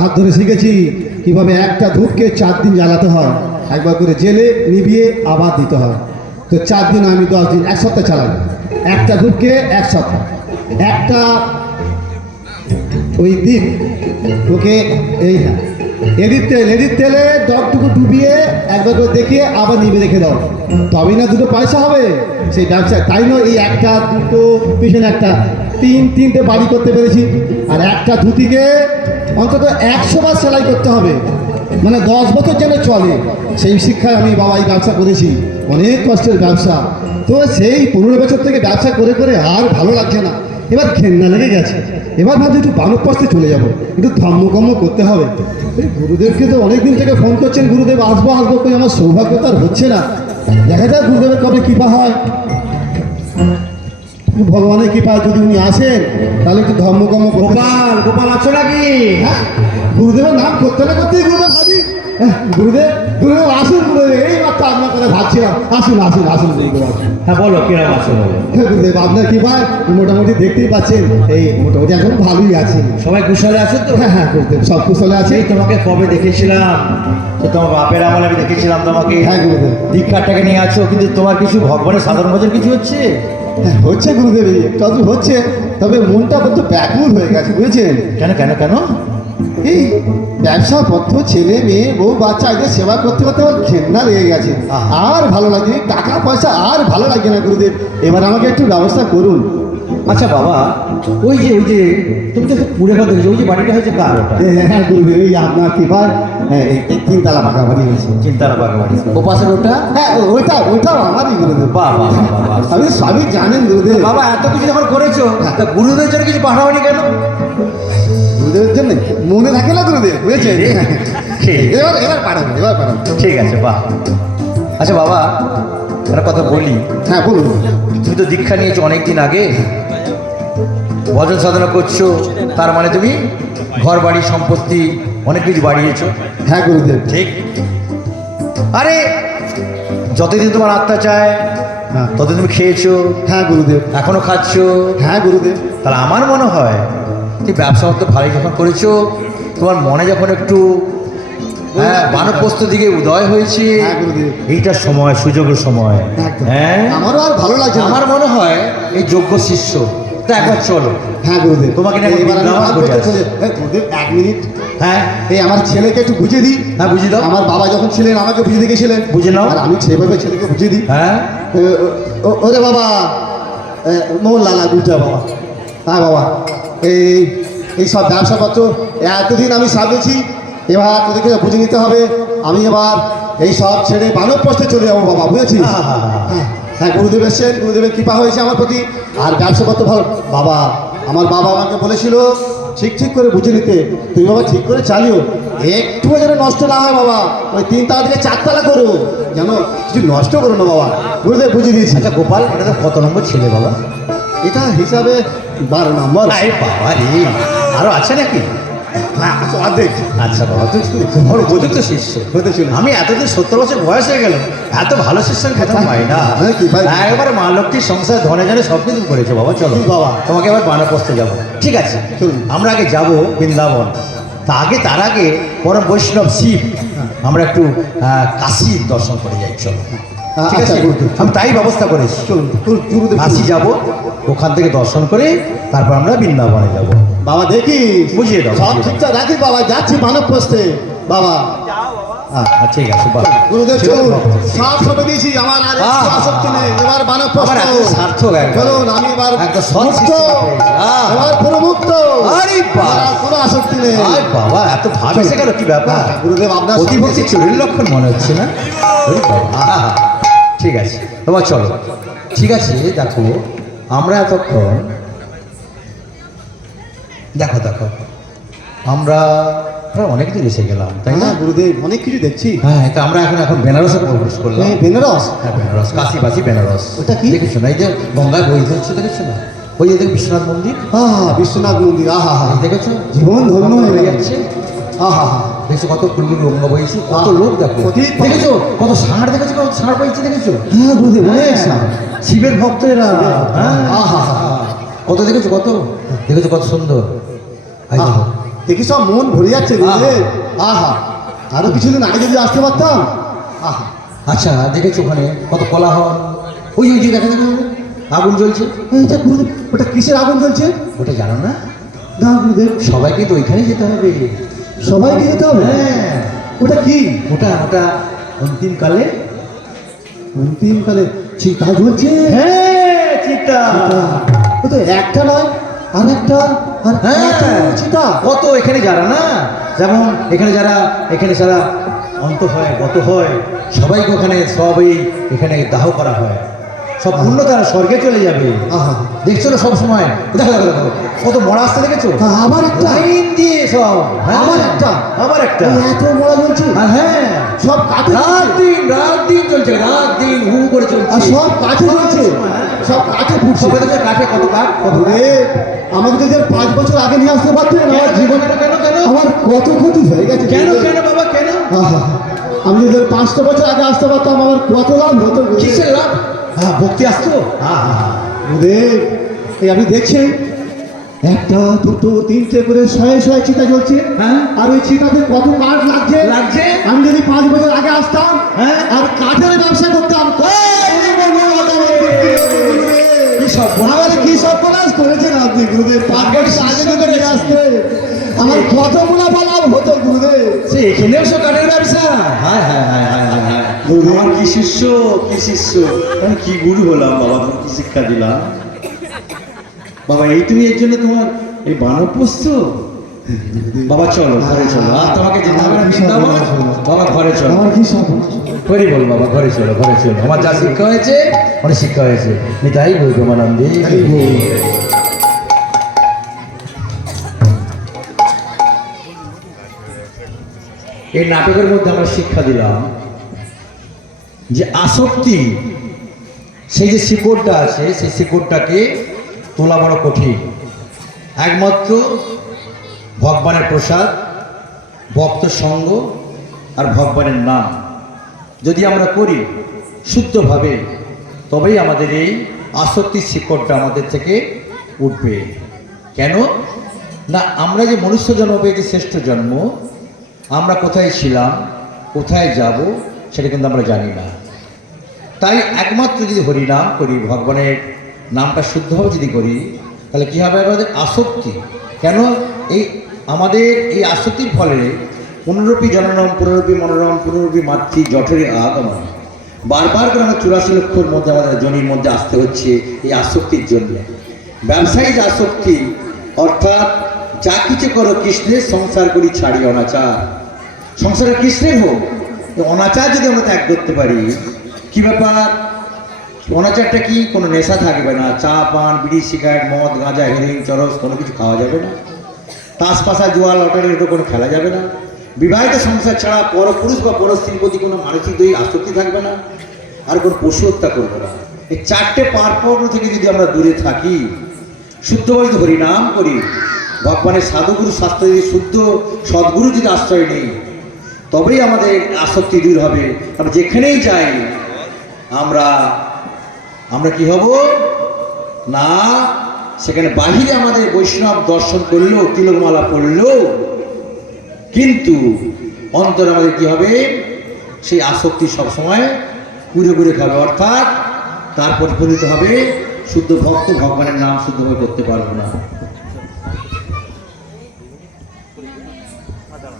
হাত ধরে শিখেছি কিভাবে একটা ধূপকে 4 দিন জ্বালাতে হয়, একবার করে জেলে নিভিয়ে আবার দিতে হয়। তো 4 দিন আমি 10 দিন 1 সপ্তাহ চালাই, একটা ধূপকে 1 সপ্তাহ। একটা ওই দ্বীপ ওকে এই হ্যাঁ এদির তেলে ডগটুকু ডুবিয়ে একবার করে দেখিয়ে আবার নিভে রেখে দাও, তবেই না দুটো পয়সা হবে সেই ব্যবসায়। তাই নয় এই একটা দুটো পিছনে একটা 3-3টে বাড়ি করতে পেরেছি। আর একটা ধুতিকে অন্তত 100 বার সেলাই করতে হবে, মানে 10 বছর যেন চলে। সেই শিক্ষায় আমি বাবা এই ব্যবসা করেছি, অনেক কষ্টের ব্যবসা। তো সেই 15 বছর থেকে ব্যবসা করে করে আর ভালো লাগছে না, এবার ঘেন্না লেগে গেছে। এবার ভাবছি একটু বানপ্রস্থে চলে যাবো, একটু ধর্মকর্ম করতে হবে। এই গুরুদেবকে তো অনেকদিন থেকে ফোন করছেন, গুরুদেব আসবো আসবো করে আমার সৌভাগ্য তো আর হচ্ছে না। দেখা যাক গুরুদেবের কবে কৃপা হয়। ভগবানের কৃপায় যদি উনি আসেন তাহলে একটু ধর্মকর্ম করতে। গোপাল, গোপাল আছো নাকি? হ্যাঁ, গুরুদেবের নাম করতে না করতেই গুরুদেব ভাবি গুরুদেব গুরুদেব আসুন, গুরুদেব এই মাত্র আপনার কথা ভাবছিলাম। আসুন আসুন আসুন গুরুদেব। হ্যাঁ বলো, কিরকম আছো বলো। গুরুদেব আপনার কৃপায় মোটামুটি দেখতেই পাচ্ছেন এই মোটামুটি এখন ভালোই আছে। সবাই কুশলে আছো তো? হ্যাঁ হ্যাঁ গুরুদেব সব কুশলে আছে। এই তোমাকে কবে দেখেছিলাম, তো তোমার বাপের আমলে আমি দেখেছিলাম তোমাকে। হ্যাঁ গুরুদেব। দীক্ষাটাকে নিয়ে আছো, কিন্তু তোমার কিছু ভগবানের সাধারণ ভোজন কিছু হচ্ছে? হ্যাঁ হচ্ছে গুরুদেব, একটু আধটু হচ্ছে, তবে মনটা কত ব্যাকুল হয়ে গেছে বুঝেছেন। কেন কেন কেন? এই ব্যবসাপত্র, ছেলে মেয়ে বউ বাচ্চা এদের সেবা করতে করতে আমার ঘেন্না লেগে গেছে, আর ভালো লাগে টাকা পয়সা আর ভালো লাগে না গুরুদেব। এবার আমাকে একটু ব্যবস্থা করুন। আচ্ছা বাবা, ওই যে তুমি তো পুরে কথা ওই যে বাড়িটা হয়েছে কার ওটা? হ্যাঁ গুরুদেব, এই আপনার কৃপায় হ্যাঁ এই 3 তলা পাকা বাড়ি হয়েছে। চিন্তার বাড়ি ও পাশের ওটা? হ্যাঁ ওইটাও আমারই গুরুদেব। বাহ বাহ বাহ বাহ। আপনি সবই জানেন গুরুদেব। বাবা এত কিছু যখন করেছো, তা গুরুদের জন্য কিছু পাঠাওনি কেন? গুরুদেবের জন্য মনে থাকে না গুরুদেব, বুঝেছেন। এবার পাঠাবো, এবার পাঠাবো। ঠিক আছে, বাহ। আচ্ছা বাবা, একটা কথা বলি। হ্যাঁ বলুন। তুমি তো দীক্ষা নিয়েছো অনেক দিন আগে, ভজন সাধনা করছো, তার মানে তুমি ঘর বাড়ি সম্পত্তি অনেক কিছু বাড়িয়েছো। হ্যাঁ গুরুদেব। ঠিক। আরে যতদিন তোমার আত্মা চায় হ্যাঁ ততদিন তুমি খেয়েছো। হ্যাঁ গুরুদেব। এখনো খাচ্ছো। হ্যাঁ গুরুদেব। তাহলে আমার মনে হয় তুমি ব্যবসা তো ভালোই যখন করেছো, তোমার মনে যখন একটু বানপ্রস্থ দিকে উদয় হয়েছে, হ্যাঁ গুরুদেব। এইটার সময়, সুযোগের সময়। একদম। হ্যাঁ আমারও আর ভালো লাগছে না। আমার মনে হয় এই যোগ্য শিষ্য তা একবার চলো। হ্যাঁ গুরুদেব। তোমাকে নিয়ে একবার এবার আমি বৃন্দাবন ভাব ঘুরে করতে আসি। চলে- এই গুরুদেব 1 মিনিট। হ্যাঁ এই আমার ছেলেকে একটু বুঝিয়ে দিই। হ্যাঁ বুঝিয়ে দাও। আমার বাবা যখন ছিলেন আমাকে বুঝিয়ে দিয়ে গেছিলেন। বুঝে নাও। আর আমি সেভাবে ছেলেকে বুঝিয়ে দিই। হ্যাঁ ওরে বাবা, মোহনলাল বুঝতে বাবা। হ্যাঁ বাবা, এই সব ব্যবসাপত্র এতদিন আমি সামলেছি, এবার তোদেরকে বুঝে নিতে হবে। আমি এবার এই সব ছেড়ে বানপ্রস্থে চলে যাবো বাবা, বুঝেছিস। হ্যাঁ হ্যাঁ গুরুদেব এসছেন, গুরুদেবের কৃপা হয়েছে আমার প্রতি। আর ব্যবসাপত্র ভালো বাবা, আমার বাবা আমাকে বলেছিল ঠিক করে বুঝে নিতে। তুমি বাবা ঠিক করে চালিও, একটুও যেন নষ্ট না হয় বাবা। ওই 3 তলা থেকে 4 তলা করো, যেন কিছু নষ্ট করো না বাবা। গুরুদেব বুঝিয়ে দিয়েছি। আচ্ছা গোপাল, এটা তো কত নম্বর ছেলে বাবা? এটা হিসাবে 12 নম্বর। আরে বাবা রে, আরো আছে নাকি? হ্যাঁ অর্ধেক। আচ্ছা বাবা, তুই বড় উপযুক্ত শিষ্য হতে চলেছে। আমি এতদিন 70 বছর বয়স হয়ে গেল, এত ভালো শিষ্যের কথা পাই না। হ্যাঁ, কি ভাই? একবারে মা লক্ষ্মীর সংসার ধনে জনে সব কিছু করেছো বাবা। চলো কি বাবা? তোমাকে এবার বানপ্রস্থে যাবো। ঠিক আছে, চলুন। আমরা আগে যাবো বৃন্দাবন। তার আগে পরম বৈষ্ণব শিব আমরা একটু কাশী দর্শন করে যাই। চলো ঠিক আচ্ছা, আছে, গুরুদেব। আমি তাই ব্যবস্থা করেছি। চলুন গুরুদেব। কাশী যাবো, ওখান থেকে দর্শন করে তারপর আমরা বৃন্দাবনে যাবো। বাবা দেখি বুঝিয়ে দাও, সব বুঝিয়ে দাও। ঠিকঠাক রাখি বাবা, যাচ্ছি বানপ্রস্থে বাবা। ঠিক আছে বাবা। গুরুদেব চলুন, সব সঁপে দিয়েছি, আমার আর একটু আহ! আসক্তি নেই। এবার বানপ্রস্থ। আমার এত সার্থক একদম। চলুন, আমি এবার একদম সৎ মুক্ত। শিষ্য পেয়েছি। এবার পুরো মুক্ত। আরে বাহ! আমার আর কোনো আসক্তি নেই। আরে বাবা, এত ভাব এসে গেল, কি ব্যাপার? গুরুদেব আপনার অতিভক্তি চুরির লক্ষণ মনে হচ্ছে না? ওরে বাবা, আহা! ঠিক আছে তোমার চলো। ঠিক আছে, দেখো আমরা এতক্ষণ দেখো আমরা প্রায় অনেক দূর এসে গেলাম, তাই না? হ্যাঁ গুরুদেব, অনেক কিছু দেখছি। হ্যাঁ, তা আমরা এখন বেনারসে প্রবেশ করলাম। এই বেনারস। হ্যাঁ বেনারস, কাশীবাসী বেনারস। ওটা কি? দেখেছো না? এই যে গঙ্গায় বই ধরছে, দেখেছো না? ওই যে দেখো বিশ্বনাথ মন্দির, বিশ্বনাথ মন্দির। আহা হা, এই দেখেছো? জীবন ধন্য হয়ে হয়ে যাচ্ছে। যাচ্ছে। আহা হা, দেখছো কত কুলকুল গঙ্গা বইছে, কত লোক দেখো। অতীত- দেখেছো কত ষাঁড়, দেখেছো কত ষাঁড় বইছে, দেখেছো? হ্যাঁ গুরুদেব, অনেক সাপ। শিবের ভক্ত এরা। হ্যাঁ। আহা হা, কত দেখেছো, কত দেখেছো, কত সুন্দর। এই দেখো, দেখি সব মন ভরে যাচ্ছে গুরুদেব। আহা, আরো কিছুদিন আগে যদি আসতে পারতাম। আহা, আচ্ছা দেখেছো ওখানে কত কোলাহল, ওই ওই যে দেখা দেখা আগুন জ্বলছে। এইটা গুরুদেব, ওটা কিসের আগুন জ্বলছে? ওটা জানো না? না গুরুদেব। সবাইকে তো ওইখানে যেতে হবে। সবাইকে যেতে হবে? হ্যাঁ, ওটা কি? ওটা ওটা অন্তিমকালে। অন্তিমকালে চিতা জ্বলছে? হ্যাঁ, চিতা। ও তো একটা নয়, আর একটা, আর হ্যাঁ, একটা চিতা। কত এখানে যারা না, যেমন এখানে যারা অন্ত হয় গত হয়, সবাইকে ওখানে সবই এখানে দাহ করা হয়, সব পূর্ণ তারা স্বর্গে চলে যাবে। আহা, দেখছো না সব সময়, দেখো দেখো দেখো কত মরা আসতে দেখেছো? আবার একটা, লাইন দিয়ে সব। হ্যাঁ, আবার একটা, আবার একটা। এই এত মরা জ্বলছে। আর হ্যাঁ, সব কাঠে রাত দিন চলছে, রাত দিন হু করে চলছে। আর সব কাঠে জ্বলছে, সব কাঠে ফুটছে। সব দেখো কাঠে কত কাঠ, কত কাঠ। রে, আমাকে যদি আর 5 বছর আগে নিয়ে আসতে পারতেন, আমার জীবনে কেন কেন আমার কত ক্ষতি হয়ে গেছে। কেন কেন বাবা কেন? আহা, আমি যদি আর 5টা বছর আগে আসতে পারতাম, আমার কত লাভ হতো। কিসের লাভ? হ্যাঁ, ভক্তি আসতো। হ্যাঁ হ্যাঁ, গুরুদেব, এই আপনি দেখছেন একটা দুটো তিনটে করে শয়ে শয়ে চিতা জ্বলছে। হ্যাঁ। আর ওই চিতাতে কত কাঠ লাগছে। লাগছে। আমি যদি 5 বছর আগে আসতাম, হ্যাঁ, আর কাঠের ব্যবসা করতাম, কি সব আমার কি সর্বনাশ করেছেন আপনি গুরুদেব। 5 বছর আগে যদি নিয়ে আসতে, আমার কত মুনাফা লাভ হতো গুরুদেব। সে এখানেও সব কাঠের ব্যবসা। হ্যাঁ হ্যাঁ হ্যাঁ হ্যাঁ হ্যাঁ হ্যাঁ। আমার কি শিষ্য, কি শিষ্য, আমি কি গুরু হলাম বাবা, তুমি কি শিক্ষা দিলাম বাবা? এই তুমি এর জন্য তোমার এই বানপ্রস্থ। বাবা চলো ঘরে চলো, আর তোমাকে যেতে হবে না বৃন্দাবন। বাবা ঘরে চলো। আমার কি সর্বনাশ। করি বল বাবা, ঘরে চলো ঘরে চলো। আমার যা শিক্ষা হয়েছে, অনেক শিক্ষা হয়েছে। নিতাই বই ব্রহ্মানন্দে। এই নাটকের মধ্যে আমরা শিক্ষা দিলাম যে আসক্তি, সেই যে শিকড়টা আছে, সেই শিকড়টাকে তোলা বড় কঠিন। একমাত্র ভগবানের প্রসাদ, ভক্ত সঙ্গ আর ভগবানের নাম যদি আমরা করি শুদ্ধভাবে, তবেই আমাদের এই আসক্তির শিকড়টা আমাদের থেকে উঠবে। কেন না, আমরা যে মনুষ্য জন্ম পেয়েছি শ্রেষ্ঠ জন্ম, আমরা কোথায় ছিলাম, কোথায় যাব, সেটা কিন্তু আমরা জানি না। তাই একমাত্র যদি হরিনাম করি, ভগবানের নামটা শুদ্ধভাবে যদি করি, তাহলে কী হবে? আমাদের আসক্তি, কেন এই আমাদের এই আসক্তির ফলে পুনরূপী জননম, পুনরূপী মনোরম, পুনরূপী মাতৃ জঠরে আগমন, বারবার করে আমরা 84 লক্ষর মধ্যে আমাদের জনির মধ্যে আসতে হচ্ছে এই আসক্তির জন্য। ব্যবসায়িক আসক্তি, অর্থাৎ যা কিছু করো কৃষ্ণের, সংসার করি ছাড়ি অনাচার। সংসারের কৃষ্ণের হোক, অনাচার যদি আমরা ত্যাগ করতে পারি, কি ব্যাপার? অনাচারটা কি? কোনো নেশা থাকবে না, চা পান বিড়ি সিগারেট মদ গাঁজা হেরোইন চরস কোনো কিছু খাওয়া যাবে না, তাস পাশা জুয়া লটারি এটা কোনো খেলা যাবে না, বিবাহিত সংসার ছাড়া পরপুরুষ বা পরস্ত্রীর প্রতি কোনো মানসিক দৈহিক আসক্তি থাকবে না, আর কোনো পশু হত্যা করবে না। এই 4টে পার্পণ্য থেকে যদি আমরা দূরে থাকি, শুদ্ধভাবে যদি হরিনাম করি, ভগবানের সাধুগুরু শাস্ত্র যদি শুদ্ধ সদ্গুরু যদি আশ্রয় নেই, তবেই আমাদের আসক্তি দূর হবে। আমরা যেখানেই যাই আমরা কি হব না, সেখানে বাহিরে আমাদের বৈষ্ণব দর্শন করলো, তিলকমালা পড়লো, কিন্তু অন্তরে আমাদের কি হবে? সেই আসক্তি সবসময় ঘুরে ঘুরে খাবে, অর্থাৎ তার প্রতিফলিত হবে শুদ্ধ ভক্ত ভগবানের নাম শুদ্ধভাবে করতে পারবো না।